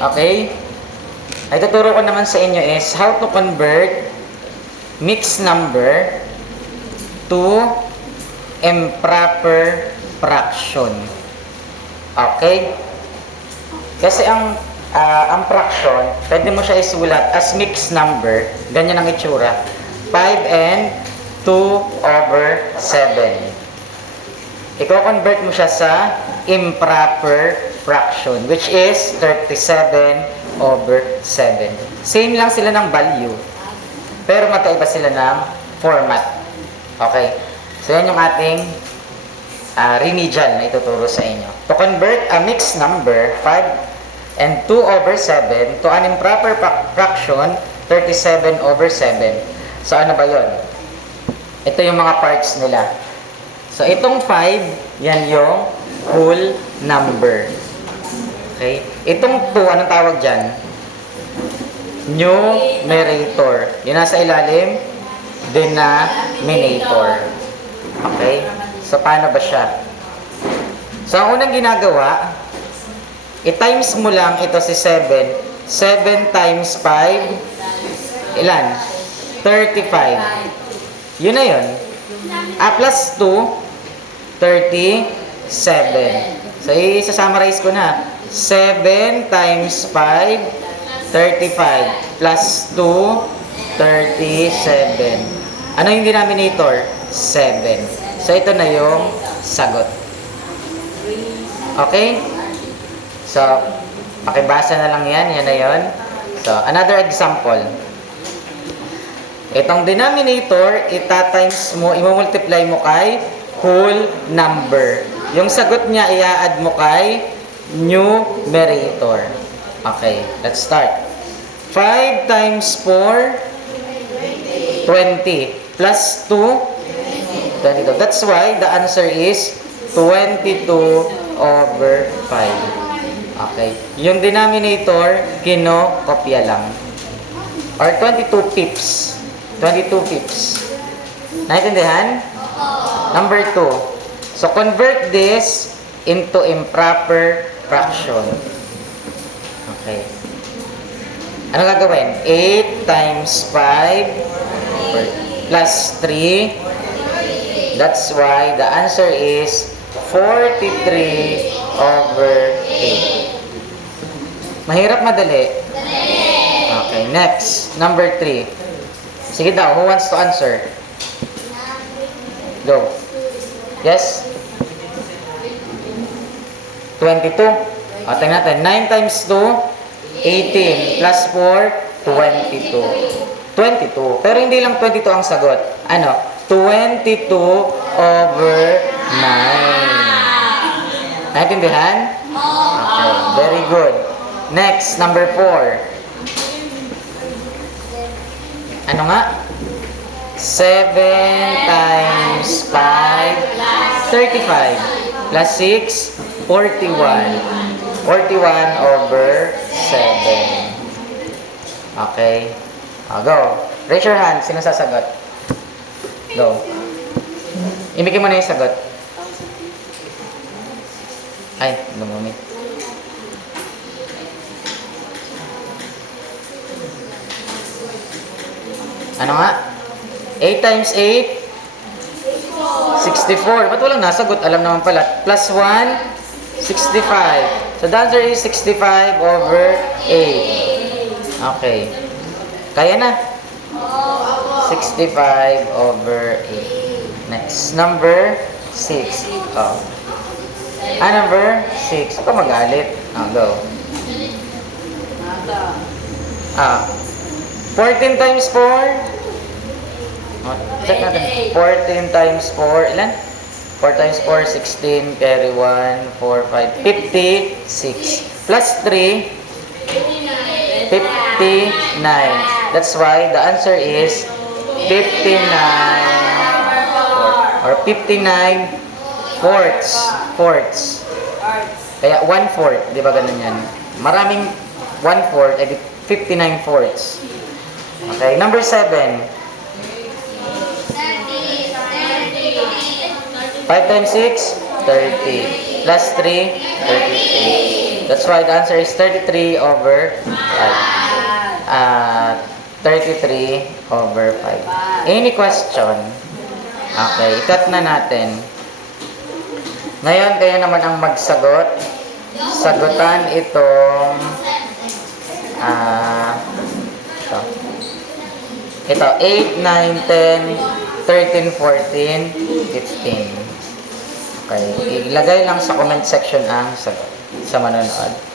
Okay? Ay tuturo ko naman sa inyo is how to convert mixed number to improper fraction. Okay? Kasi ang fraction, pwede mo siya isulat as mixed number. Ganyan ang itsura. 5 and 2 over 7. Iko-convert mo siya sa improper fraction, which is 37 over 7. Same lang sila ng value, pero magkaiba sila ng format. Okay? So, yan yung ating remedial na ituturo sa inyo. To convert a mixed number, 5 and 2 over 7, to an improper fraction, 37 over 7. So, ano ba yun? Ito yung mga parts nila. So, itong 5, yan yung whole number. Okay? Itong 2, anong tawag dyan? Numerator. Yun nasa ilalim, denominator. Okay? So, paano ba siya? So, ang unang ginagawa, i-times mo lang ito si 7. 7 times 5, ilan? 35. Yun na yun. Plus 2, 37. So, i-summarize ko na. 7 times 5, 35. Plus 2, 37. Ano yung denominator? 7. So, ito na yung sagot. Okay? So, pakibasa na lang yan. Yan na yun. So, another example. Itong denominator, itatimes mo, imumultiply mo kay whole number. Yung sagot niya, i-add mo kay numerator. Okay, let's start. 5 times 4, 20. Plus 2, 22. That's why the answer is 22 over 5. Okay. Yung denominator, kinokopya lang. Or 22 pips. 22 pips. Naintindihan? Number 2. So, convert this into improper fraction. Okay. Ano gagawin? 8 times 5 plus 3. That's why the answer is 43 over 8. Mahirap, madali? Okay, next. Number 3. Sige daw, who wants to answer? Go. Yes? 22. O, tingnan natin. 9 times 2, 18. Plus 4, 22. 22. Pero hindi lang 22 ang sagot. Ano? 22 over 9. Naintindihan? Okay, very good. Next, number 4. Ano nga? 7 times 5, 35. Plus 6, 41. 41 over 7. Okay. Go. Raise your hand. Sino sasagot? Go. Ibigay mo na yung sagot. Ay, lumumi. Ano nga? 8 times 8? 64. Ba't walang nasagot? Alam naman pala. Plus 1, 65. So, the answer is 65 over 8. Okay. Kaya na? 65 over 8. Next. Number 6. Oh. Number 6. Ito magalit. Go. 14 times 4? Check natin. 14 times 4, ilan? 4 times 4, 16, carry 1, 4, 5, 56. Plus 3, 59. That's why the answer is 59 or 59 fourths. Kaya 1/4, di ba ganun yan? Maraming 1/4, edi 59 fourths. Okay, number 7. 5 times 6, 30. Plus 3, 33. That's why the answer is 33 over 5. 33 over 5. Any question? Okay, ikat na natin. Ngayon, kayo naman ang magsagot. Sagutan itong ito, 8, 9, 10, 13, 14, 15. Okay, ilagay lang sa comment section ang sagot sa manonood.